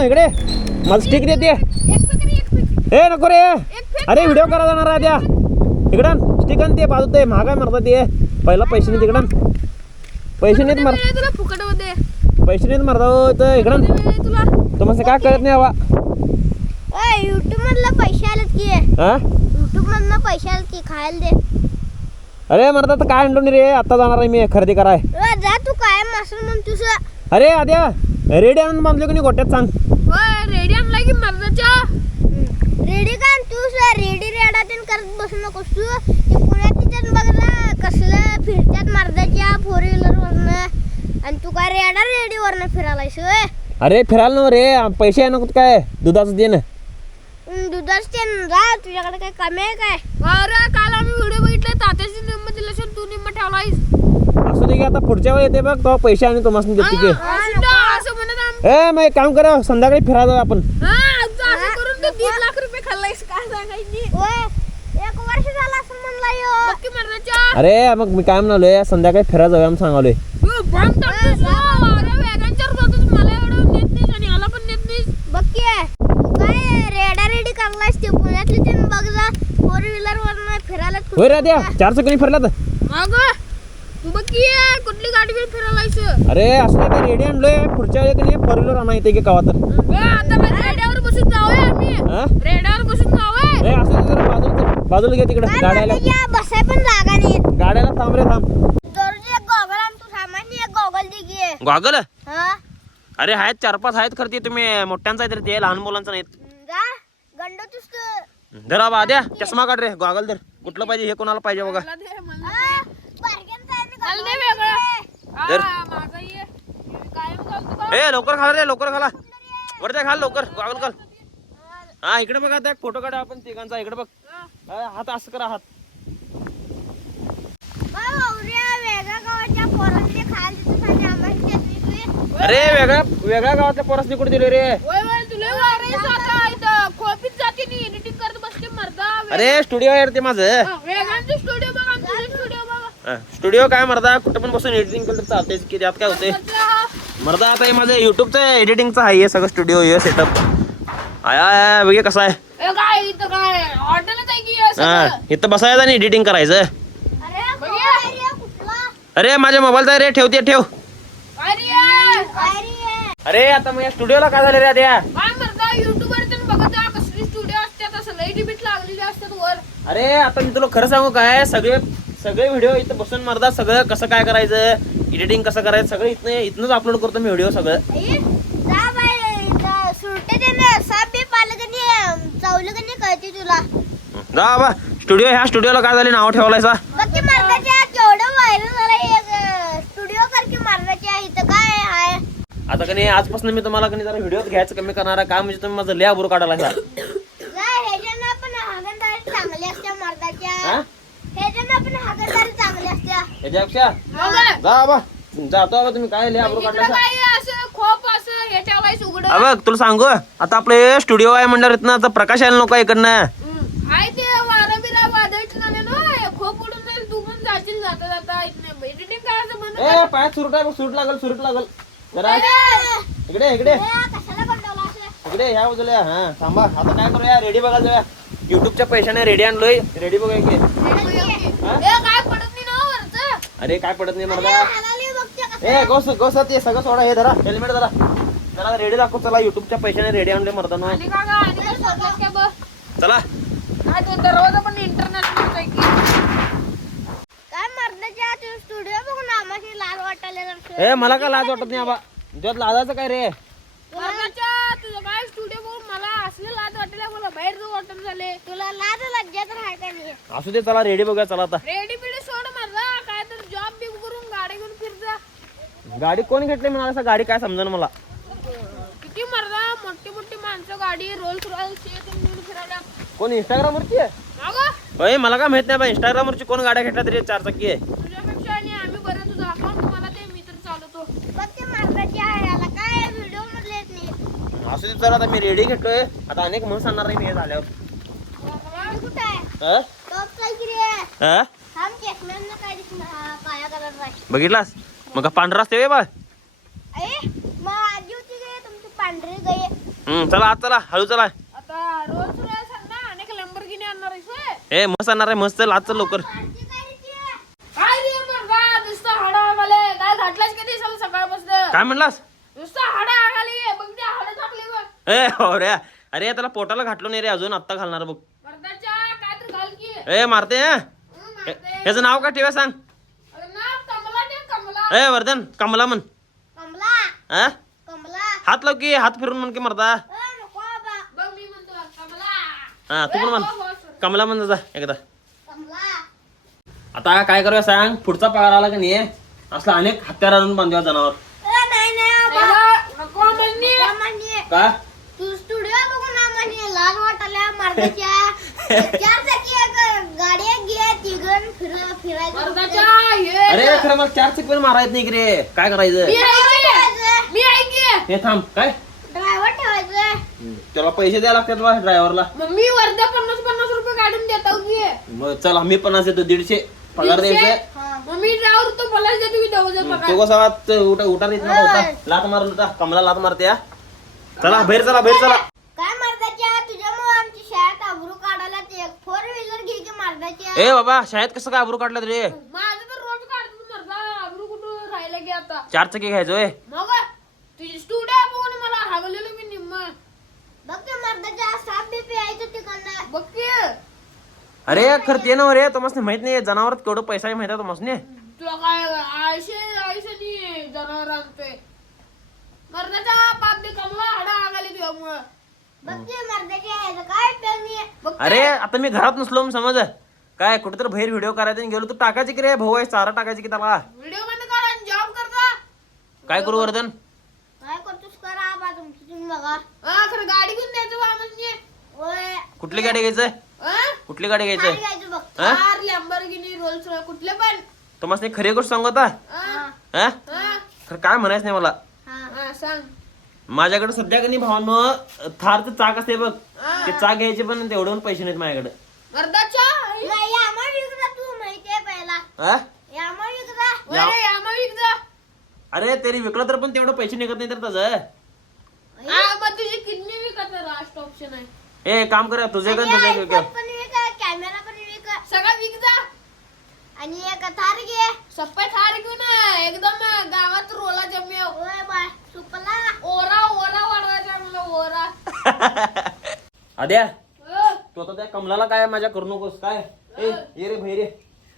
ना इकडे. मला स्टिक देते ए नको रे. अरे व्हिडिओ करा जाणार आहे त्या इकडं स्टिक ते बाजू ते महागाय मारतात ते. पहिला पैसे नाही तिकडं पैसे नाहीत मार. पैसे नाहीत मारता हो, तर इकडं तुम्हाला काय कळत नाही हवा युट्यूब मधलं पैसे आलेत की? हा? युट्यूब मधनं पैसे आलेत की? खायला दे. अरे मरता तर काय आणतो नाही रे? आता जाणार आहे मी. खरेदी कराय. जा तू काय म्हणतोस अरे आद्या. रेडी आणून बांधलो की नाही गोट्यात सांग. की मर्दाच्या रेडी का? तूच रेडी रेडा तेन करत बसू नकोस. तू ते पुण्यात तिथं बघ ना कसलं फिरत्यात मर्दाच्या फोर व्हीलर वरनं आणि तू काय रेडा रेडी वरनं फिरायलायस होय? अरे फिरायला नव रे. पैसे आहे नको काय? दुधाचं दे ना. हं, दुधाच ते जा तुझ्याकडे काय कमी आहे काय? अरे काल आम्ही व्हिडिओ बघितला. तात्याची निम्म दिला असेल तू निम्म ठेवलायस. असू दे की आता पुढच्या वेळी येते बघ. तो पैसे आणि तुम्हाला देते की. असं ना, असं म्हणत आम- ए मग एक काम करा संध्याकाळी फिरायला जाऊ आपण. हा, आमचं असं करून तू दीड लाख रुपये खाल्लायस काय सांगायची होय एक वर्ष झालं असं म्हणला यो नक्की मर्दाच्या अरे मग मी काय म्हणालोय संध्याकाळी फिरायला जाऊया म्हणून सांगालोय. अरे बघ की काय रेडा रेडी करलायस ते पुण्यातली ते बघ जा. फोर व्हीलर वरनं फिरायला होय रे द्या चार चकणी फिरल्यात मग. तू बघ की कुठली गाडी फिरायलायस अरे असं काय रेडी आणलोय? पुढच्या वेळी की नाही फोर व्हीलर आणा येते की कवा तर ए, आता बघ, रेड्यावर बसून जाऊया आम्ही. हा? रेड्यावर बसून जाऊया. ए असं जरा बाजूला बाजूला घे तिकडे गाड्याला. बसाय पण जागा नाही. गाड्याला थांब रे थांब. गॉगल हा? अरे आहेत चार पाच आहेत खरं ते तुम्ही मोठ्यांचा आहे तर ते लहान मुलांचं नाहीत. धरा बा द्या चष्मा काढ रे गॉगल धर. कुठलं पाहिजे हे कोणाला पाहिजे बघा. मला दे, मला हा, धर. हा? ए लवकर खाला रे लवकर खाला वर त्या खाल लवकर. गॉगल घाल हा इकडे बघा त्या फोटो काढा आपण तिघांचा. इकडे बघ. हा, हात असं करा हात. अरे वेगळ्या वेगळ्या गावातल्या पोरासनी कुठे दिले रे? वय वय तुला वारायचं आता इथं. खोपीत जाते नी एडिटिंग करत बसते मर्दा अरे स्टुडिओ आहे रे ते माझं. वेगांचे स्टुडिओ बघ आमचं स्टुडिओ बघ. स्टुडिओ काय मरदा? कुठं पण बसून एडिटिंग केलं तर चालतंय की त्यात काय होते मरदा आता हे माझं युट्यूबचं एडिटिंगचं आहे हे सगळं स्टुडिओ हे सेटअप आया आया बघे कसं आहे. ए, काय इथं काय हॉटेलच आहे की हे हा सगळं? इथं बसायचं आणि एडिटिंग करायचं. अरे, माझ्या मोबाईलचा रे ठेवते ठेव. काय रे हे? अरे. आता मग या स्टुडिओला काय झालं रे आद्या काय मर्दा युट्यूबवर तर बघत जा कसली स्टुडिओ असतात असं लई डिबीट लागलेली असतात वर. अरे आता मी तुला खरं सांगू काय सगळे सगळे व्हिडिओ इथं बसून मरदा सगळं कसं काय करायचं एडिटिंग कसं करायचं सगळं इथनं इथनंच अपलोड करतो मी व्हिडिओ सगळं आई, जा बाई, जा, सुरटे दे ना, साप बीप आलं का नाही, चावलं का नाही कळते तुला? जा बाबा स्टुडिओ ह्या स्टुडिओला काय झाले? नाव ठेवलायचा बघ की मर्दाच्या केवढं व्हायरल झालं एक स्टुडिओ मर्दाच्या इथं काय आहे? आता कधी आजपासून मी तुम्हाला कधी जरा व्हिडिओ घ्यायचं कमी करणार आहे. काय म्हणजे तुम्ही माझं लिया बुरू काढायला जा ह्याच्यानं पण हागणदारी चांगली असते मर्दाच्या हा? ह्याच्यानं पण हागणदारी चांगली असते. याच्यापेक्षा? बघ. जा बाबा जातो तुम्ही. काय लिया बुरू इकडं काढायचा काय असं खोप उघड. हा बघ तुला सांगू आता आपले स्टुडिओ आहे म्हणल्यावर इथनं आता प्रकाश यायला नको इकडनं. हाय ते वारा बिरा वादळ झाले ना खोप उडून जाईल तू पण जाशील जाता जाता एडिटिंग करायचं बंद ए पायात सुरट आहे बघ सुरट लागल सुरट लागल. जरा. इकडे इकडे. इकडे ह्या बाजूला या. हा थांबा. आता काय करूया? रेडी बघायला जाऊया युट्यूबच्या पैशाने रेडी आणलोय. रेडी बघूया की हा? काय पडत नाही ना वरचं? अरे काय पडत नाही मला ए गोस गोसा ते सगळं सोडा हे धरा हेल्मेट धरा. चला रेडी दाखव चला युट्यूबच्या पैशाने रेडी आणले मर्दानो. आणि का ग आणि काय सोडलंस काय बघ. चला. तो दरवाजा पण इंटरनॅशनल आहे की. काय मर्दाच्या तू स्टुडिओ बघून आम्हाला लाल वाटायला. ए मला काय लाज वाटत नाही बाबा तुझ्यात लाजायचं काय रे? तुझं काय स्टुडिओ बघून मला असले लाज मला बाहेर जाऊ वाटत झाले. तुला लाज लज्जा तर आहे का नाही? असू दे चला रेडी बघूया चला आता. रेडी बिडी सोड माझा काय तर जॉब बिब करून गाडी घेऊन फिरजा गाडी कोण घेतली म्हणाला असं गाडी काय समजा मला किती मर्दा मोठी मोठी माणसं गाडी फिरायला कोण इंस्टाग्राम वरती आहे होय मला काय माहीत नाही बा इंस्टाग्राम वरची कोण गाड्या घेतल्या तरी चार चाकी आहे. तुझ्यापेक्षा आणि आम्ही बरं तुझं अकाउंट मला ते मी तर चालवतो. बघ ते मर्दाची आहे याला काय व्हिडिओ मधले येत नाही. असू दे चला आता मी रेडी घेतलोय आता अनेक म्हणून सांगणार नाही मी हे झाल्यावर. कुठं आहे? हा? टॉप हा? थांब काय कलर बघितलास? मग पांढरा असते बा अरे मग आजी होती गे तुमची पांढरी गाय हम्म चला आज चला हळू चला. आता रोज तुला सांग ना अनेक लंबरगिनी आणणार आहेस होय? ए मस्त आणणार आहे मस्त चल आज चल लवकर. काय रे मर्दा नुसतं हाडा आगाले. काय घातलास कधी सगळं सकाळपासून? काय म्हणलास? नुसतं हाडा आगाली. बघ ते हाडं टाकली बघ. ए हो रे अरे त्याला पोटाला घातलो नाही रे अजून आत्ता घालणार बघ. मर्दाच्या काय तर घाल की. ए मारते हं? हं, मारते. याचं नाव काय ठेवा सांग. अरे ना कमला ते कमला. ए वर्धन कमला म्हण. कमला. हा कमला हात लाव की हात फिरून म्हण की मरदा. अ, नको बाबा. बघ मी म्हणतो कमला. हा तू पण हो, म्हण. हो, सर. कमला म्हण जा एकदा. कमला. आता काय करूया सांग पुढचा पगार आला का नाही असला अनेक हत्यार आणून बांधूया जनावर. का? तू स्टुडिओ बघून लाल चार चाकी गाडी घे तिघन फिर फिरायचं. हे अरे खरं मला चार चिक पण मारायचं नाही की रे. काय करायचं? हे थांब काय? ड्रायव्हर ठेवायचं त्याला पैसे द्यायला लागतात बा ड्रायव्हरला. मग मी वर्धा पन्नास पन्नास रुपये काढून देतो की? मग चल आम्ही पन्नास देतो दीडशे पगार? द्यायचे मग मी ड्रायव्हर तो बोलायला देतो तो कसा वाट- उठा येत नव्हता लात होता कमला लात मारते हा. चला बाहेर चला बाहेर चला. काय मारदाच्या तुझ्यामुळे आमची शाळेत आबरू काढायला ते फोर व्हीलर घे की मारदाच्या ए बाबा शाळेत कसं काय आबरू काढलं रे? माझं तर रोज काढतो मर्दा. अब्रू कुठं राहिला की आता? चार चकी घ्यायचो ए. मग तुझी स्टुडिओ बघून मला हागलेलो मी निम्म बघ ते मारदाच्या साप बी प्यायचं तिकडनं बघ की अरे खरं ते ना रे तुम्हाला माहीत नाही जनावर केवढं पैसा आहे माहिती आहे तुम्हाला तुला काय आयशे आयशे पाप दे हाडा आगाली तुझ्यामुळं ते नाही अरे आता मी घरात नसलो समज. काय कुठेतरी बाहेर व्हिडिओ करायचा गेलो तू टाकायची की रे भाऊ आहे चारा टाकायची की त्याला? व्हिडिओ बंद कर आणि जॉब करता काय करू वर्धन? काय करतोस? करा आबा तुमची तुम्ही बघा. हा खरं गाडी घेऊन द्यायचं बा म्हणजे. कुठली गाडी घ्यायचंय? कुठली गाडी घ्यायचंय? कुठले पण. तुम्हाला खरी गोष्ट सांगू आता? हा? हा? हा? खरं काय म्हणायचं नाही मला? सांग. माझ्याकडे सध्या कधी भावानो थारचं चाक असते बघ. ते चाक घ्यायचे पण तेवढं पण पैसे नाहीत माझ्याकडे. हा? अरे तरी विकलं तर पण तेवढं पैसे निघत नाही तर त्याचं मग तुझी किडनी विकत लास्ट ऑप्शन आहे. ए काम करा तुझे आणि तुझे iPhone का पण विक कॅमेरा पण विक सगळं विक जा. आणि एक थार घे. सप्पे थार घेऊन एकदम गावात रोला जमेव. ओय बाय. सुपला. ओरा ओरा वाढवायचा मला ओरा. आद्या अ, तू आता त्या कमलाला काय माझ्या करू नकोस काय? ए ये रे भाई रे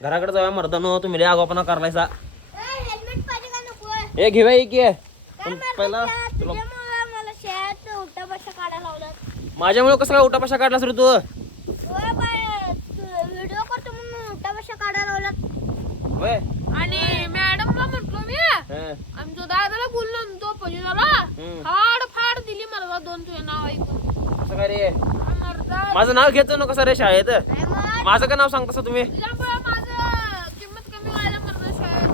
घराकडे जाऊया मर्दानो तुम्ही लय आगापणा करायचा हेल्मेट पाहिजे का नको? ए घेऊया की काय पण पहिला तुला तुझ्यामुळे मला शाळेत उलटा बशा काढायला लावलं माझ्यामुळे कसं काय उठापाशा काढलास रे तू? ओय बाय व्हिडिओ करतो म्हणून उलटा बशा काढायला लावलं होय. आणि मॅडमला म्हटलो मी हं. आमच्या दादाला बोललो ना तो हम्म. फाड फाड दिली मला दोन तुझे नाव ऐकून. कसं काय रे? मर्दा माझं नाव घेतो ना कसं रे शाळेत. नाही मग? माझं काय नाव सांगता तुम्ही? माझं किंमत कमी व्हायला मर्दा शाळेत.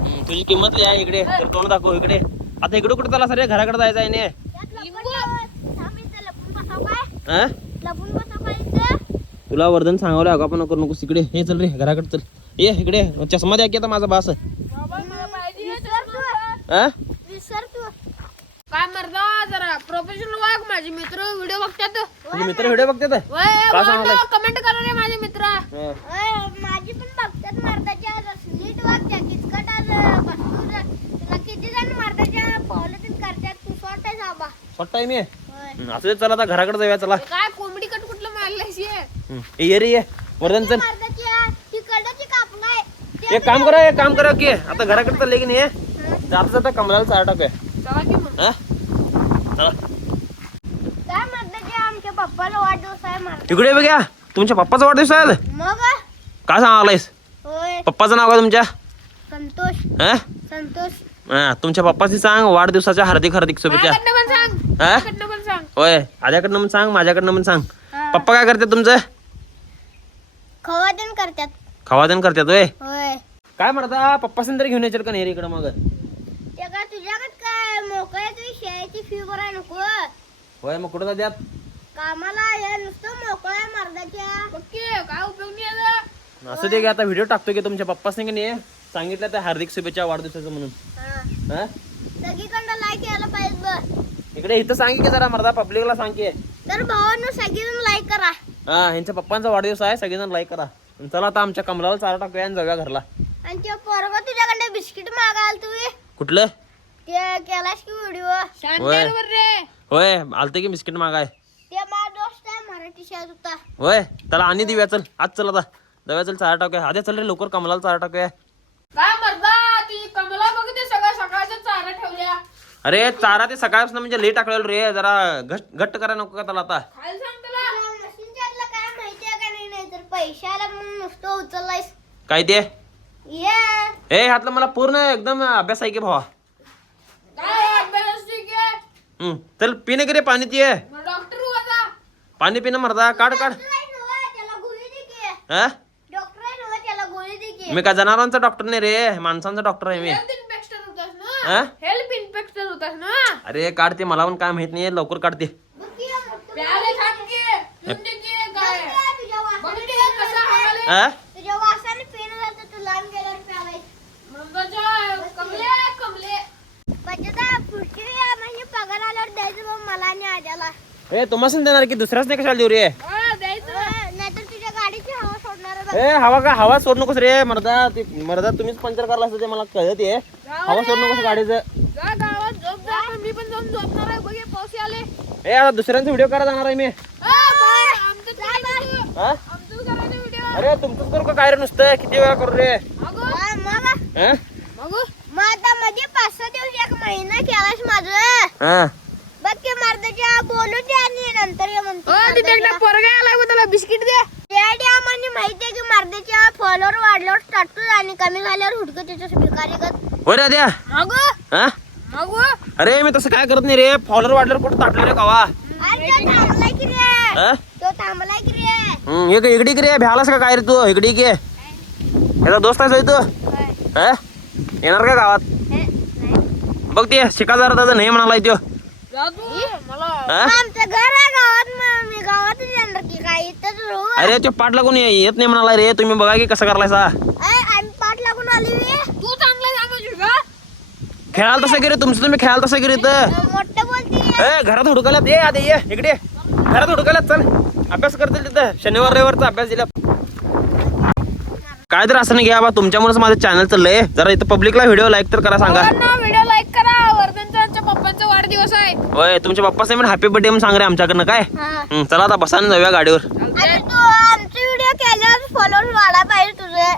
हं, तुझी किंमत लिहा इकडे. तर तोंड दाखव इकडे. आता इकडे कुठे चाला सर घराकडे जायचं आहे ने त्यात लपून थांब इथं लपून बसाव काय हं? तुला वर्धन सांगावलं अगं पण नको नकोस इकडे हे चल रे घराकडे चल. ये इकडे चष्मा द्या की आता माझा बास. हे? काय मर्दा जरा प्रोफेशनल वाग माझे मित्र व्हिडिओ बघतात. तुझे मित्र व्हिडिओ बघतात? का सांगायला? कमेंट करा रे माझे मित्र. हं. माझी पण बघतात मारदाच्या नीट वागत्या किचकट आज बसतो तुला किती जण मारदाच्या पावलं करतात? तू स्वतः मी असू दे चला आता घराकडे जाऊया चला. काय कोंबडी कट कुठलं ये? रे ये. वर्धन चल. एक काम करा एक काम करा की. आता घराकडे चालले की नाही जाता जाता कमलाला चार टाकूया. चला की मग. हा? चला. काय मारदाच्या आमच्या पप्पाला वाढदिवस आहे मारदा इकडे बघ्या तुमच्या पप्पाचा वाढदिवस आहे काय सांगालायस पप्पाचं नाव काय तुमच्या? संतोष. संतोष. तुमच्या पप्पाची सांग वाढदिवसाच्या हार्दिक हार्दिक शुभेच्छा. हा? होय आद्याकडनं पण सांग माझ्याकडनं पण सांग. हा. पप्पा काय करतात तुमचं? खवादन करतात. खवादन करतात होय? होय. काय म्हणता पप्पासन तरी घेऊन यायचं का नाही इकडं मग? तुझ्याकडे काय मोकळ्या तुझी शाळेची फी भराय नको? होय मग कुठं जात्यात? कामाला हे नुसतं मोकळ्या मारदाच्या. बघ की काय उपयोग नाही याचा असं ते की आता व्हिडिओ टाकतो की तुमच्या पप्पासने की नाही. सांगितलं त्या हार्दिक शुभेच्छा वाढदिवसाचं म्हणून. हा. हा? सगळीकडनं लाईक यायला पाहिजे बघ. इकडे इथं सांग की जरा मर्दा पब्लिकला सांग की. तर भावांनो सगळेजण लाईक करा. हा ह्यांच्या पप्पांचा वाढदिवस आहे सगळेजण लाईक करा. आणि चला आता आमच्या कमलाला चारा टाकूया आणि जाऊया घरला. आणि ते पोरगा तुझ्याकडे बिस्किट मागाल तुम्ही कुठलं? ते केलास की व्हिडिओ होय. होय आलते की बिस्किट मागाय. ते माझा दोस्त आहे मराठी शाळेत होता. होय त्याला आणि देऊया चल. आज चल आता. जाऊया चल चारा टाकूया. आधी चल रे लवकर कमलाला चारा टाकूया. काय मर्दा ती कमला बघ ते सगळ्या सकाळच्या चारा ठेवल्या. अरे चारा ते सकाळपासून म्हणजे लेट टाकलेलं रे. जरा घट घट्ट करा नको का त्याला आता. खायला सांग काय का नाही नुसतं उचललायस. ते? ये. ए ह्यातलं मला पूर्ण एकदम अभ्यास आहे की भावा. काय अभ्यास ठीक आहे हम्म, चल पिणे की रे पाणी ते. मग डॉक्टर होता पाणी पिणं मरदा काढ काढ. डॉक्टर आहे नव्ह, त्याला गोळी दे की. हा? डॉक्टर आहे नव्ह, त्याला गोळी दे की. मी काय जनावरांचा डॉक्टर नाही रे माणसांचा डॉक्टर आहे मी. हेल्थ इन्स्पेक्टर होतास हा? ना होतास ना? अरे काढते. मला पण काय माहीत नाही लवकर काढते. की, प्याले खात पिऊन दे काय बघ कसा कमले कमले. म्हणजे ए तुम्हाला देणार की दुसऱ्याच नाही कशाला देऊ रे? हा, द्यायचं. नाहीतर तुझ्या गाडीची हवा सोडणार आहे बघ. ए हवा का? हवा सोड नकोस रे. मर्दा ते मर्दा तुम्हीच पंचर करला असतं ते मला कळत आहे. हवा सोड नकोस गाडीचं जा गावात झोप जा मी पण जाऊन झोपणार आहे बघे पाऊस आले. ए आता दुसऱ्यांचा व्हिडिओ करा जाणार आहे मी. आमचं करायचं हा? आमचं करायचं व्हिडिओ अरे तुमचंच करू का काय रे नुसतं? किती वेळा करू रे? हा, मध्ये पाच सहा दिवस एक महिना केलास माझं. हा. बघ की मर्दाच्या बोलू दे आणि नंतर ये म्हणतो तिथे एकदा पोरगा आलाय बघ त्याला बिस्किट दे. डॅडी आम्हाला माहिती आहे की मर्दाच्या फॉलोअर वाढल्यावर स्टार्ट आणि कमी झाल्यावर हुडकं त्याच्या भिकारी गत हो रे द्या मग हा? मग अरे मी तसं काय करत नाही रे. फॉलोअर वाढल्यावर कुठं ताटलं रे कावा? अरे तो थांबलाय की रे. हा? तो थांबलाय की रे. हम्म, इक- इकडे की रे? भ्यालास का काय रे तू? इकडे की? याचा दोस्त आहे तू? हा? येणार का गावात? हे, नाही. बघ ते शिका जरा त्याचा नाही म्हणाला तो जा तू मला हा? आमचं घर आहे गावात मग मी गावातच येणार की काय इथंच राहू. अरे तो पाठ लागून ये- येत नाही म्हणाला रे. तुम्ही बघा की कसं करलायसा अय, खेळाल तसं करी तुमचं तुम्ही खेळाल तसं करीत. ए घरात हुडकायला ये आधी ये इकडे घरात हुडकायला चल. अभ्यास करतील तिथं. शनिवार रविवारचा अभ्यास दिला. काय तर असं नाही घ्या बा तुमच्यामुळेच माझं चॅनल चाललंय. जरा इथं पब्लिकला व्हिडिओ लाईक तर करा सांगा. व्हिडिओ लाईक करा. वर्धनच्या पप्पांचा वाढदिवस आहे. होय तुमच्या पप्पाच नाही हॅपी बर्थडे म्हणून सांग रे आमच्याकडनं काय? चला आता बसा जाऊया गाडीवर. व्हिडिओ केल्यावर फॉलोअर वाढा पाहिजे तुझे.